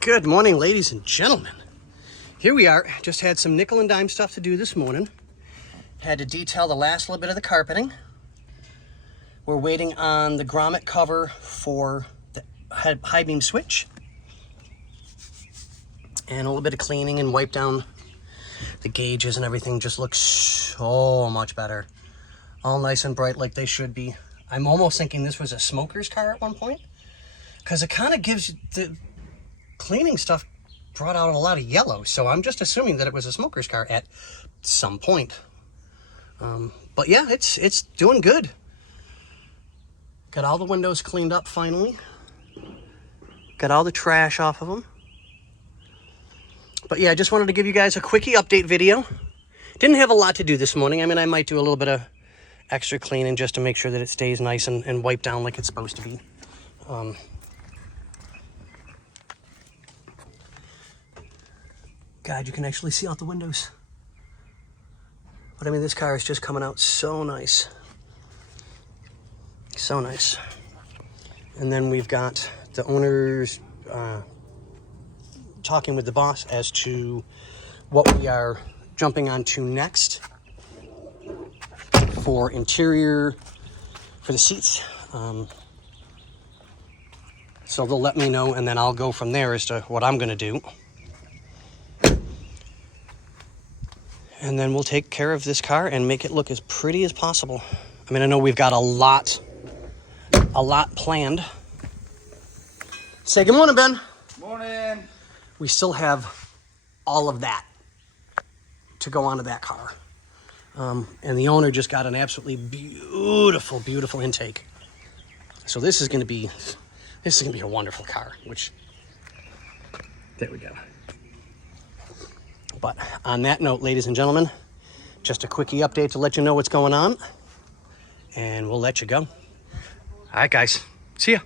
Good morning, ladies and gentlemen. Here we are. Just had some nickel and dime stuff to do this morning. Had to detail the last little bit of the carpeting. We're waiting on the grommet cover for the high beam switch. And a little bit of cleaning and wipe down the gauges and everything. Just looks so much better. All nice and bright like they should be. I'm almost thinking this was a smoker's car at one point, because it kind of gives the cleaning stuff brought out a lot of yellow. So I'm just assuming that it was a smoker's car at some point. But yeah, it's doing good. Got all the windows cleaned up finally. Got all the trash off of them. But yeah, I just wanted to give you guys a quickie update video. Didn't have a lot to do this morning. I mean, I might do a little bit of extra cleaning just to make sure that it stays nice and wiped down like it's supposed to be. God, you can actually see out the windows. But I mean, this car is just coming out so nice. So nice. And then we've got the owners talking with the boss as to what we are jumping onto next for interior for the seats. So they'll let me know, and then I'll go from there as to what I'm going to do. And then we'll take care of this car and make it look as pretty as possible. I mean, I know we've got a lot planned. Say good morning, Ben. Morning. We still have all of that to go onto that car. And the owner just got an absolutely beautiful, beautiful intake. So this is going to be a wonderful car, which, there we go. But on that note, ladies and gentlemen, just a quickie update to let you know what's going on, and we'll let you go. All right, guys. See ya.